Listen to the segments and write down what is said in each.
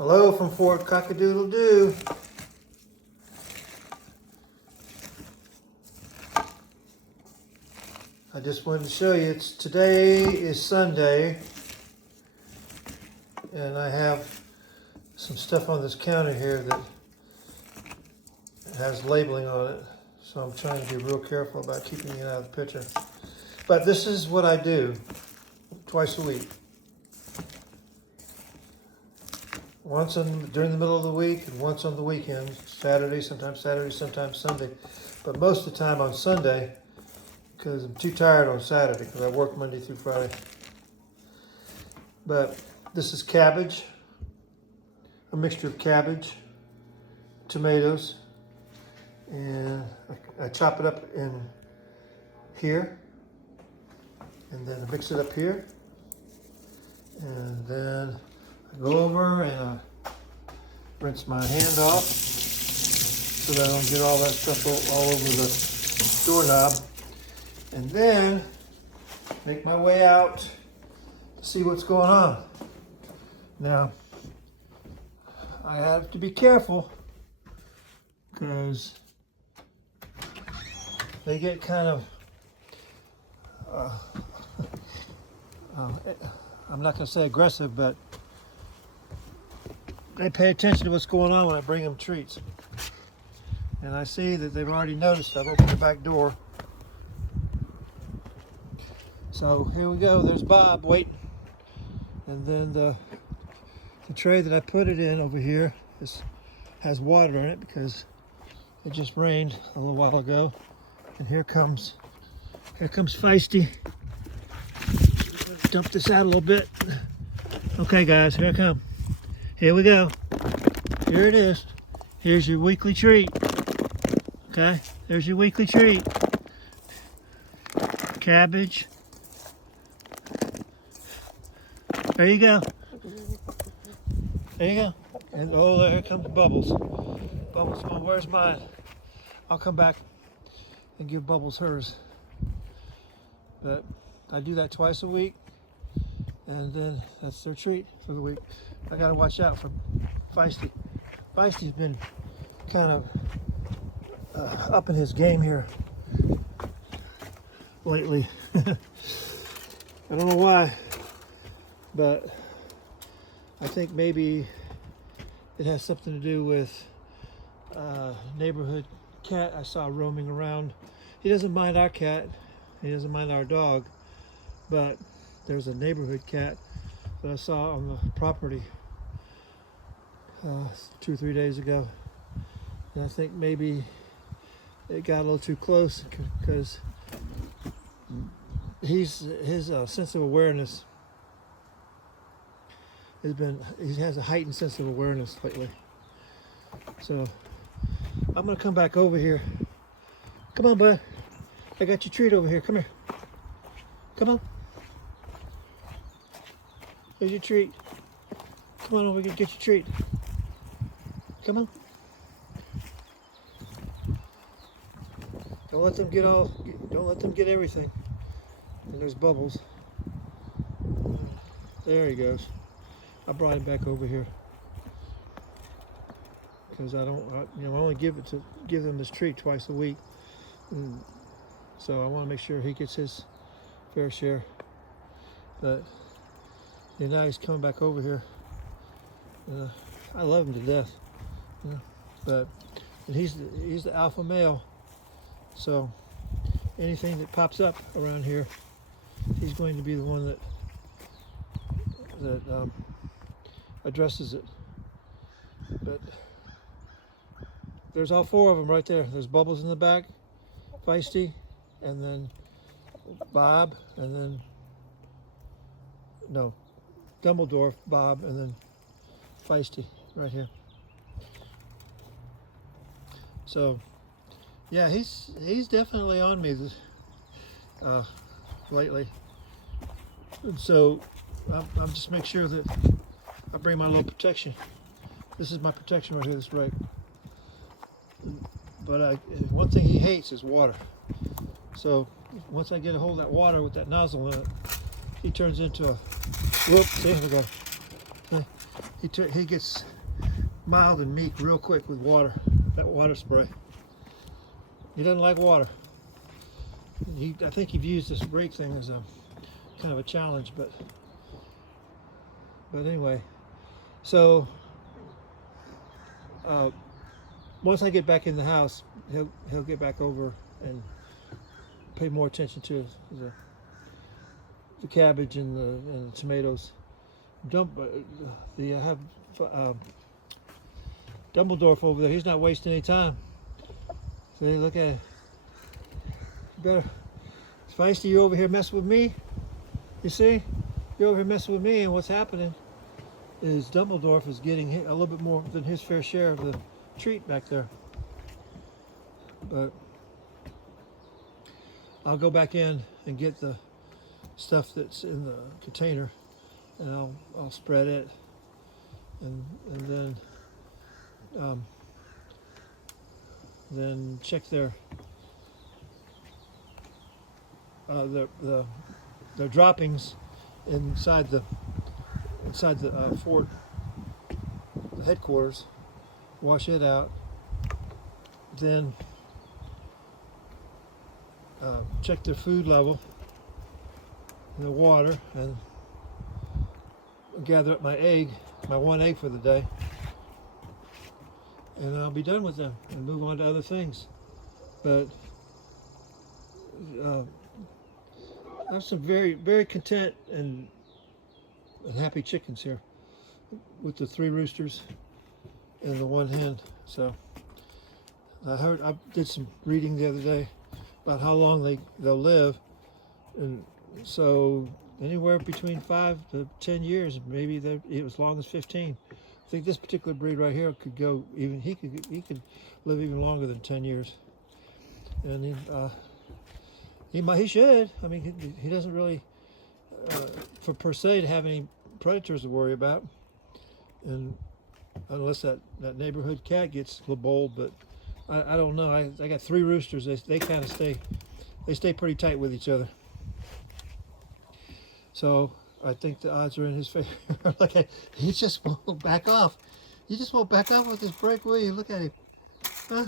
Hello from Fort Cock-a-doodle-doo. I just wanted to show you, today is Sunday, and I have some stuff on this counter here that has labeling on it, so I'm trying to be real careful about keeping it out of the picture. But this is what I do twice a week. Once during the middle of the week and once on the weekend, Saturday, sometimes Sunday. But most of the time on Sunday, because I'm too tired on Saturday because I work Monday through Friday. But this is cabbage, a mixture of cabbage, tomatoes, and I chop it up in here, and then I mix it up here, and then I go over and I rinse my hand off so that I don't get all that stuff all over the doorknob. And then make my way out to see what's going on. Now, I have to be careful because they get kind of, I'm not going to say aggressive, but they pay attention to what's going on when I bring them treats. And I see that they've already noticed I've opened the back door. So here we go, there's Bob waiting. And then the tray that I put it in over here has water in it because it just rained a little while ago. And here comes Feisty. Dump this out a little bit. Okay guys, here I come. Here we go. Here it is. Here's your weekly treat. Okay, there's your weekly treat. Cabbage. There you go. There you go. And oh, there comes Bubbles. Bubbles going, where's mine? I'll come back and give Bubbles hers. But I do that twice a week, and then that's their treat for the week. I gotta watch out for Feisty. Feisty's been kind of upping his game here lately. I don't know why, but I think maybe it has something to do with neighborhood cat I saw roaming around. He doesn't mind our cat, he doesn't mind our dog, but there's a neighborhood cat that I saw on the property 2 or 3 days ago, and I think maybe it got a little too close because his sense of awareness he has a heightened sense of awareness lately. So I'm gonna come back over here. Come on, bud. I got your treat over here. Come here. Come on. Here's your treat. Come on over here, get your treat. Come on. Don't let them get everything. And there's Bubbles. There he goes. I brought him back over here because I only give them this treat twice a week, and so I want to make sure he gets his fair share. But now he's coming back over here. I love him to death, but he's the alpha male, so anything that pops up around here, he's going to be the one that addresses it. But there's all 4 of them right there. There's Bubbles in the back, Feisty, and then Bob, and then Dumbledore, Bob, and then Feisty right here. So yeah, he's definitely on me lately, and so I'm just make sure that I bring my little protection. This is my protection right here, this rake. But one thing he hates is water. So once I get a hold of that water with that nozzle in it, he turns into a whoop. See, here we go. See? he gets mild and meek real quick with water, that water spray. He doesn't like water. I think he views this brake thing as a kind of a challenge, but anyway. So once I get back in the house, he'll get back over and pay more attention to the cabbage and the tomatoes. I have Dumbledore over there. He's not wasting any time. So look at it. You better, Feisty, you over here messing with me. You see, you're over here messing with me, and what's happening is Dumbledore is getting a little bit more than his fair share of the treat back there. But I'll go back in and get the stuff that's in the container, and I'll spread it, and then check their droppings inside the fort, the headquarters. Wash it out, then check their food level in the water, and gather up my one egg for the day, and I'll be done with them and move on to other things. But I have some very, very content and happy chickens here with the 3 roosters and the 1 hen. So I did some reading the other day about how long they'll live, and so anywhere between 5 to 10 years, maybe as long as 15. I think this particular breed right here could go even. He could live even longer than 10 years, and he should. I mean, he doesn't really for per se to have any predators to worry about, and unless that neighborhood cat gets a little bold. But I don't know. I got 3 roosters. They kind of stay pretty tight with each other. So I think the odds are in his favor. Look at, he just won't back off. You just won't back off with this break, will you? Look at him. Huh?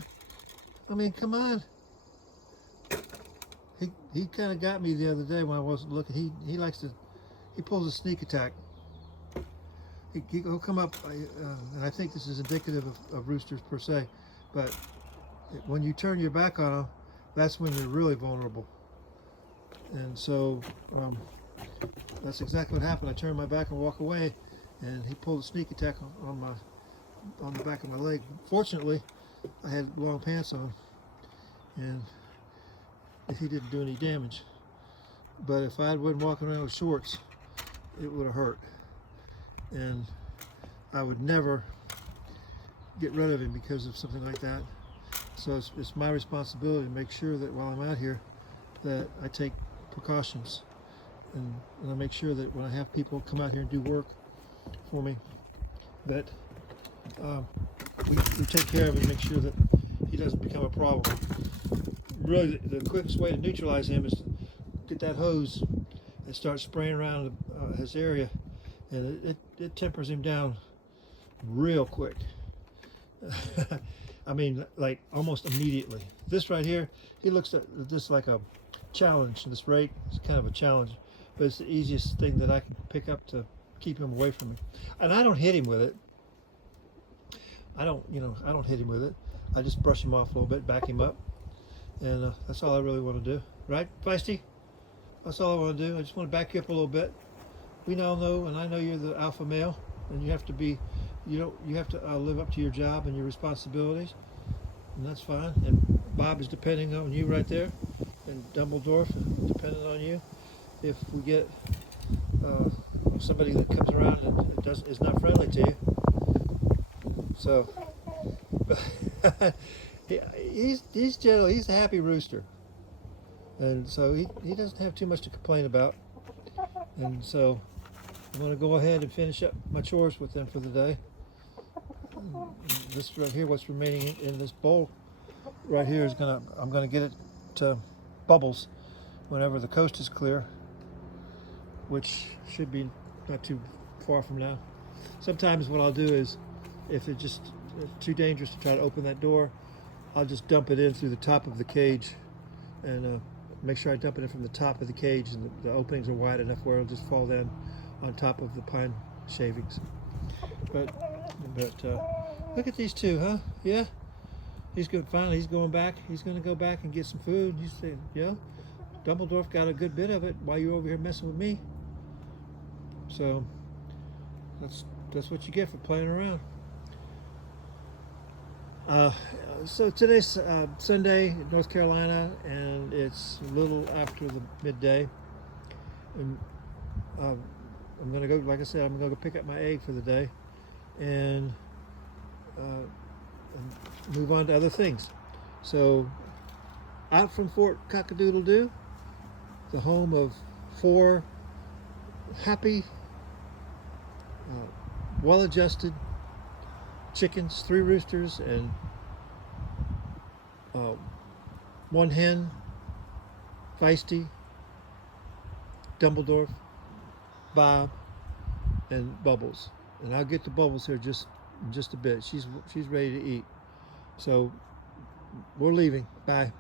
I mean, come on. He kind of got me the other day when I wasn't looking. He pulls a sneak attack. He'll come up, and I think this is indicative of roosters per se, but when you turn your back on them, that's when you're really vulnerable. And so that's exactly what happened. I turned my back and walk away, and he pulled a sneak attack on the back of my leg. Fortunately, I had long pants on, and he didn't do any damage. But if I had been walking around with shorts, it would have hurt. And I would never get rid of him because of something like that. So it's my responsibility to make sure that while I'm out here that I take precautions, and I make sure that when I have people come out here and do work for me, that we take care of him and make sure that he doesn't become a problem. Really, the quickest way to neutralize him is to get that hose and start spraying around his area, and it tempers him down real quick. I mean, like almost immediately. This right here, he looks at this like a challenge. This rake is kind of a challenge, but it's the easiest thing that I can pick up to keep him away from me. And I don't hit him with it. I don't hit him with it. I just brush him off a little bit, back him up, and that's all I really want to do. Right, Feisty? That's all I want to do. I just want to back you up a little bit. We all know, and I know you're the alpha male, and you have to be, you have to live up to your job and your responsibilities, and that's fine. And Bob is depending on you right there, and Dumbledore depending on you. If we get somebody that comes around and is not friendly to you, so he's gentle. He's a happy rooster, and so he doesn't have too much to complain about. And so I'm going to go ahead and finish up my chores with them for the day. This right here, what's remaining in this bowl right here is I'm going to get it to bubbles whenever the coast is clear, which should be not too far from now. sometimes what I'll do is, if it's just too dangerous to try to open that door, I'll just dump it in through the top of the cage, and make sure I dump it in from the top of the cage, and the openings are wide enough where it'll just fall down on top of the pine shavings. But look at these two, huh? Yeah, he's good. Finally, he's going back. He's going to go back and get some food. He's saying, "Yeah, Dumbledore got a good bit of it while you're over here messing with me." So that's what you get for playing around. So today's Sunday, North Carolina, and it's a little after the midday. And I'm gonna go, like I said, I'm gonna go pick up my egg for the day, and move on to other things. So, out from Fort Cock-a-doodle-doo, the home of 4 happy, well-adjusted chickens, 3 roosters, and 1 hen, Feisty, Dumbledore, Bob, and Bubbles. And I'll get to Bubbles here in just a bit. She's ready to eat. So we're leaving. Bye.